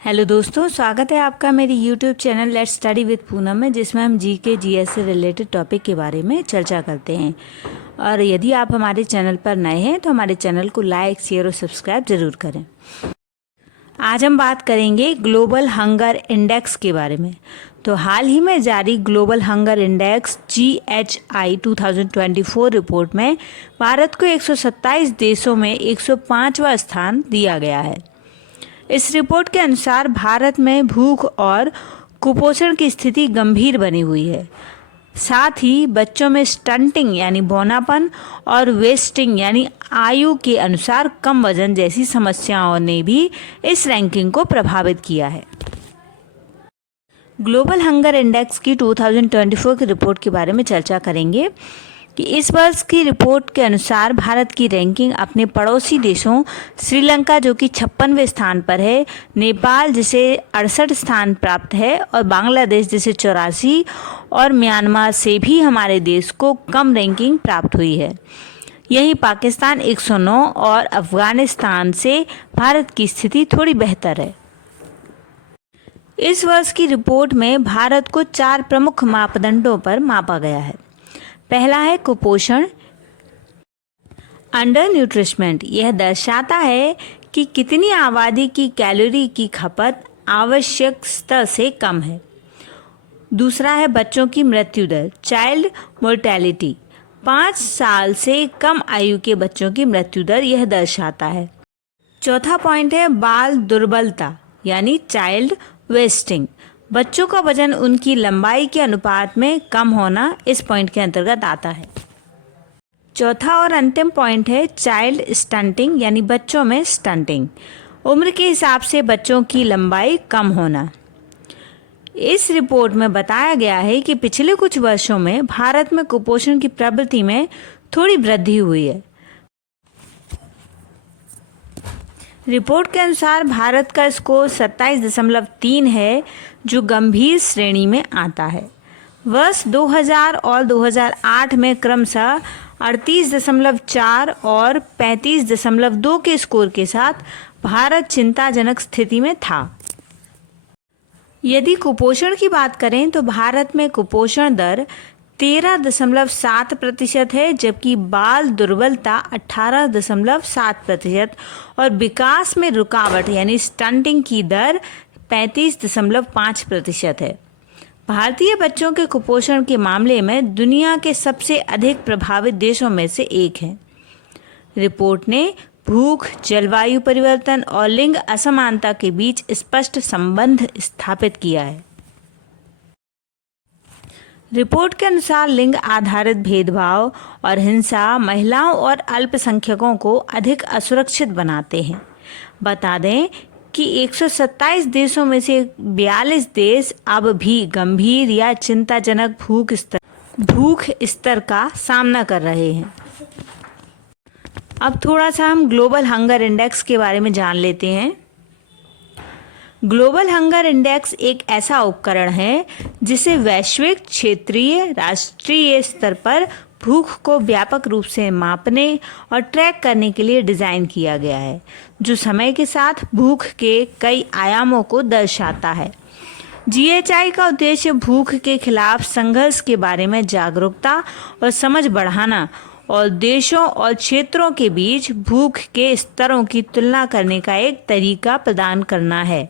Hello दोस्तों, स्वागत है आपका मेरी YouTube channel let's study with Poonam में, जिसमें हम जीके जीएस से रिलेटेड टॉपिक के बारे में चर्चा करते हैं। और यदि आप हमारे चैनल पर नए हैं तो हमारे चैनल को लाइक, शेयर और सब्सक्राइब ज़रूर करें। आज हम बात करेंगे ग्लोबल हंगर इंडेक्स के बारे में। तो हाल ही में जारी global hunger index GHI 2024 report में भारत को 127 देशों में 105वां स्थान दिया गया है। इस रिपोर्ट के अनुसार भारत में भूख और कुपोषण की स्थिति गंभीर बनी हुई है। साथ ही बच्चों में स्टंटिंग यानी बौनापन और वेस्टिंग यानी आयु के अनुसार कम वजन जैसी समस्याओं ने भी इस रैंकिंग को प्रभावित किया है। ग्लोबल हंगर इंडेक्स की 2024 की रिपोर्ट के बारे में चर्चा करेंगे कि इस वर्ष की रिपोर्ट के अनुसार भारत की रैंकिंग अपने पड़ोसी देशों श्रीलंका जो कि 56वें स्थान पर है, नेपाल जिसे 68 स्थान प्राप्त है और बांग्लादेश जिसे 84 और म्यांमार से भी हमारे देश को कम रैंकिंग प्राप्त हुई है। यहीं पाकिस्तान 109 और अफगानिस्तान से भारत की स्थिति थोड़ी बेहतर है। इस वर्ष की रिपोर्ट में भारत को 4 प्रमुख मापदंडों पर मापा गया है। पहला है कुपोषण, अंडर न्यूट्रिशमेंट। यह दर्शाता है कि कितनी आबादी की कैलोरी की खपत आवश्यक स्तर से कम है। दूसरा है बच्चों की मृत्यु दर, चाइल्ड मोर्टेलिटी। 5 साल से कम आयु के बच्चों की मृत्यु दर यह दर्शाता है। चौथा पॉइंट है बाल दुर्बलता यानी चाइल्ड वेस्टिंग। बच्चों का वजन उनकी लंबाई के अनुपात में कम होना इस पॉइंट के अंतर्गत आता है। चौथा और अंतिम पॉइंट है चाइल्ड स्टंटिंग यानी बच्चों में स्टंटिंग, उम्र के हिसाब से बच्चों की लंबाई कम होना। इस रिपोर्ट में बताया गया है कि पिछले कुछ वर्षों में भारत में कुपोषण की प्रवृत्ति में थोड़ी वृद्धि हुई है। रिपोर्ट के अनुसार भारत का स्कोर 27.3 है जो गंभीर श्रेणी में आता है। वर्ष 2000 और 2008 में क्रमशः 38.4 और 35.2 के स्कोर के साथ भारत चिंताजनक स्थिति में था। यदि कुपोषण की बात करें तो भारत में कुपोषण दर 13.7% है, जबकि बाल दुर्बलता 18.7% और विकास में रुकावट यानी स्टंटिंग की दर 35.5% है। भारतीय बच्चों के कुपोषण के मामले में दुनिया के सबसे अधिक प्रभावित देशों में से एक है। रिपोर्ट ने भूख, जलवायु परिवर्तन और लिंग असमानता के बीच स्पष्ट संबंध स्थापित किया है। रिपोर्ट के अनुसार लिंग आधारित भेदभाव और हिंसा महिलाओं और अल्पसंख्यकों को अधिक असुरक्षित बनाते हैं। बता दें कि 127 देशों में से 42 देश अब भी गंभीर या चिंताजनक भूख स्तर का सामना कर रहे हैं। अब थोड़ा सा हम ग्लोबल हंगर इंडेक्स के बारे में जान लेते हैं। ग्लोबल हंगर इंडेक्स एक ऐसा उपकरण है जिसे वैश्विक, क्षेत्रीय, राष्ट्रीय स्तर पर भूख को व्यापक रूप से मापने और ट्रैक करने के लिए डिज़ाइन किया गया है, जो समय के साथ भूख के कई आयामों को दर्शाता है। GHI का उद्देश्य भूख के खिलाफ संघर्ष के बारे में जागरूकता और समझ बढ़ाना और देशों और क्षेत्रों के बीच भूख के स्तरों की तुलना करने का एक तरीका प्रदान करना है।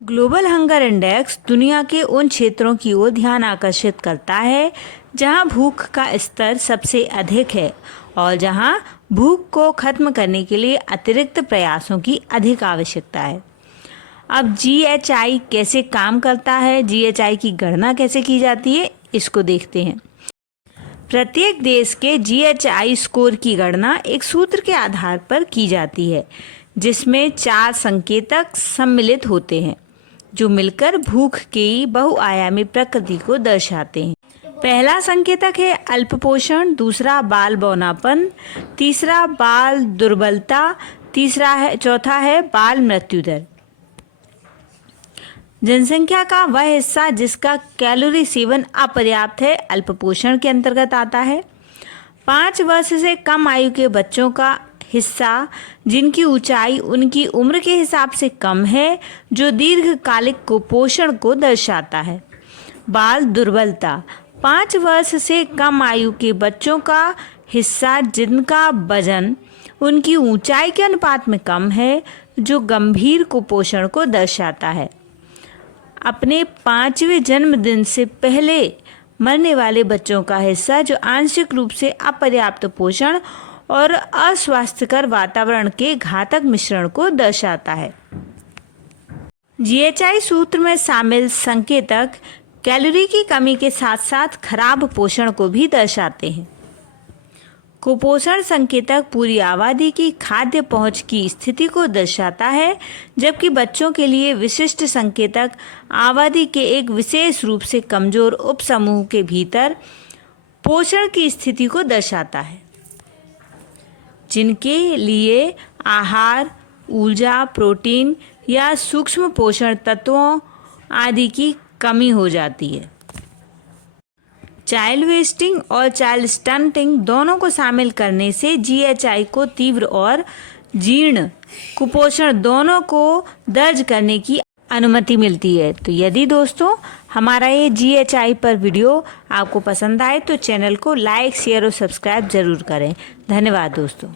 ग्लोबल हंगर इंडेक्स दुनिया के उन क्षेत्रों की ओर ध्यान आकर्षित करता है जहां भूख का स्तर सबसे अधिक है और जहां भूख को खत्म करने के लिए अतिरिक्त प्रयासों की अधिक आवश्यकता है। अब GHI कैसे काम करता है, GHI की गणना कैसे की जाती है, इसको देखते हैं। प्रत्येक देश के GHI स्कोर की गणना एक सूत्र के आधार पर की जाती है जिसमें 4 संकेतक सम्मिलित होते हैं जो मिलकर भूख की बहुआयामी प्रकृति को दर्शाते हैं। पहला संकेतक है अल्पपोषण, दूसरा बाल बौनापन, तीसरा बाल दुर्बलता, चौथा है बाल मृत्यु दर। जनसंख्या का वह हिस्सा जिसका कैलोरी सेवन अपर्याप्त है अल्पपोषण के अंतर्गत आता है। 5 वर्ष से कम आयु के बच्चों का हिस्सा जिनकी ऊंचाई उनकी उम्र के हिसाब से कम है, जो दीर्घकालिक कुपोषण को दर्शाता है। बाल दुर्बलता 5 वर्ष से कम आयु के बच्चों का हिस्सा जिनका वजन उनकी ऊंचाई के अनुपात में कम है, जो गंभीर कुपोषण को दर्शाता है। अपने 5वें जन्मदिन से पहले मरने वाले बच्चों का हिस्सा जो आंशिक रूप से अपर्याप्त पोषण और अस्वास्थ्यकर वातावरण के घातक मिश्रण को दर्शाता है। जीएचआई सूत्र में शामिल संकेतक कैलोरी की कमी के साथ साथ खराब पोषण को भी दर्शाते हैं। कुपोषण संकेतक पूरी आबादी की खाद्य पहुंच की स्थिति को दर्शाता है, जबकि बच्चों के लिए विशिष्ट संकेतक आबादी के एक विशेष रूप से कमजोर उपसमूह के भीतर पोषण की स्थिति को दर्शाता है, जिनके लिए आहार, ऊर्जा, प्रोटीन या सूक्ष्म पोषण तत्वों आदि की कमी हो जाती है। चाइल्ड वेस्टिंग और चाइल्ड स्टंटिंग दोनों को शामिल करने से जीएचआई को तीव्र और जीर्ण कुपोषण दोनों को दर्ज करने की अनुमति मिलती है। तो यदि दोस्तों हमारा ये जीएचआई पर वीडियो आपको पसंद आए तो चैनल को लाइक, शेयर और सब्सक्राइब जरूर करें। धन्यवाद दोस्तों।